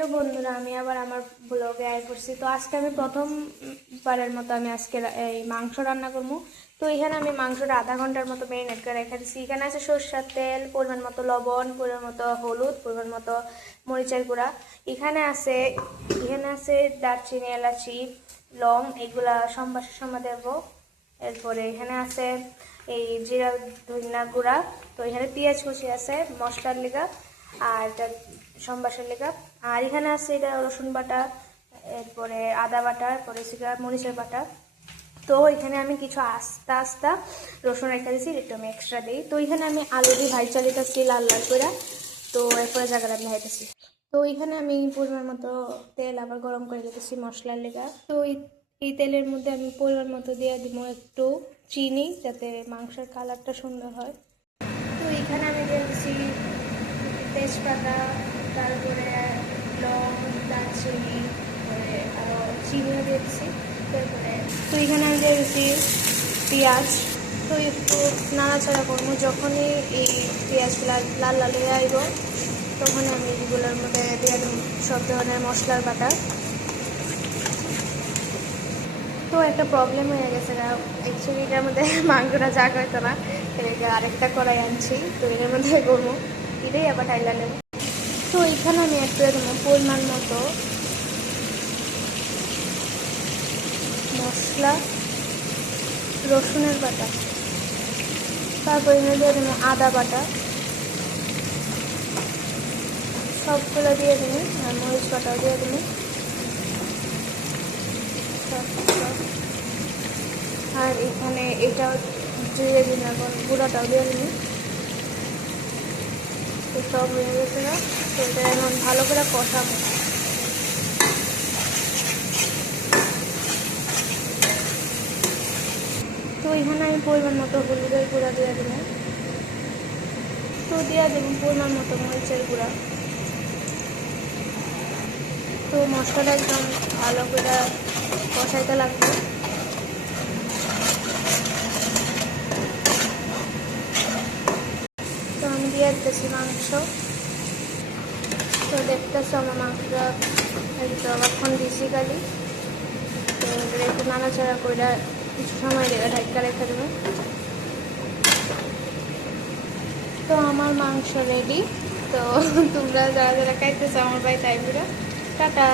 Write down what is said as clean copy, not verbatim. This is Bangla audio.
তো বন্ধুরা আমি আবার আমার ব্লগে অ্যাড করছি। তো আজকে আমি প্রথমবারের মতো আমি আজকে এই মাংস রান্না করবো। তো এখানে আমি মাংসটা আধা ঘন্টার মতো ম্যারিনেট করে রেখে দিচ্ছি। এখানে আছে সরষের তেল, পরিমাণ মতো লবণ, পরিমাণ মতো হলুদ, পরিমাণ মতো মরিচের গুঁড়া। এখানে আছে দারচিনি, এলাচি, লং, এগুলা সম্বাসের সময় দেবো। এরপরে এখানে আছে এই জিরা ধনিয়া গুঁড়া। তো এখানে পেঁয়াজ কুচি আছে মশলার লিগা আর এটা সম্বাসের লিগা। আর এখানে আছে এটা রসুন বাটা, এরপরে আদা বাটা, এরপরে মরিচের বাটা। তো এখানে আমি কিছু আস্তা রসুন রেখে দিয়েছি, একটু আমি এক্সট্রা দিই। তো এখানে আমি আলু দিয়ে ভাজা দিতেছি লাল লাল করে। তো এরপরে জায়গাটা আমি ভাইতেছি। তো এখানে আমি পরিমাণ মতো তেল আবার গরম করে দিতেছি মশলার লেগা। তো এই তেলের মধ্যে আমি পরিমাণ মতো দিয়ে দিব একটু চিনি, যাতে মাংসের কালারটা সুন্দর হয়। তো এখানে আমি দিয়ে দিচ্ছি তেজপাতা, তারপরে লং, দারচিনি, তারপরে আরও চিনিও দিয়ে দিচ্ছি। তারপরে তো এখানে আমি দিয়ে দিচ্ছি পেঁয়াজ। তো একটু নাড়াচাড়া করবো। যখনই এই পেঁয়াজগুলো লাল লাল হয়ে আসব, তখন আমি এগুলোর মধ্যে দিয়ে দেবো সব ধরনের মশলার বাটা। তো একটা প্রবলেম হয়ে গেছে, অ্যাকচুয়ালি এটার মধ্যে মাংসটা জাগ হইতো না, এটাকে আরেকটা কড়াই আনছি। তো এটার মধ্যে করবো, এটাই আবার ঢাইলা নেব। তো এখানে আমি অ্যাড করে দেবো পরিমাণ মতো মশলা, রসুনের বাটা, তারপর এখানে দিয়ে দেবো আদা বাটা, সবগুলো দিয়ে দেবো, আর মরিচ বাটাও দিয়ে দেবো। আর এখানে এটাও দিয়ে দিন, এখন গুঁড়াটাও দিয়ে দিন। তো সব হয়ে গেছে না, তো এটা এখন ভালো করে কষাবো। তো এখানে আমি পরিমাণ মতো হলুদের গুঁড়া দিয়ে দেবো। তো দিয়ে দেবো পরিমাণ মতো মরিচের গুঁড়া। তো মশলাটা একদম ভালো করে কষাইতে লাগবে। তো আমি দিয়ে দিতেছি মাংস। তো দেখতেছি আমার মাংসটা একদম অনেকক্ষণ দিছি গালি। তো একটু নাড়াচাড়া করে কিছু সময় ঢাকা রেখে দেবো। তো আমার মাংস রেডি। তো তোমরা যারা যারা খাইতেছো আমার ভাই টাইমটা টাটা।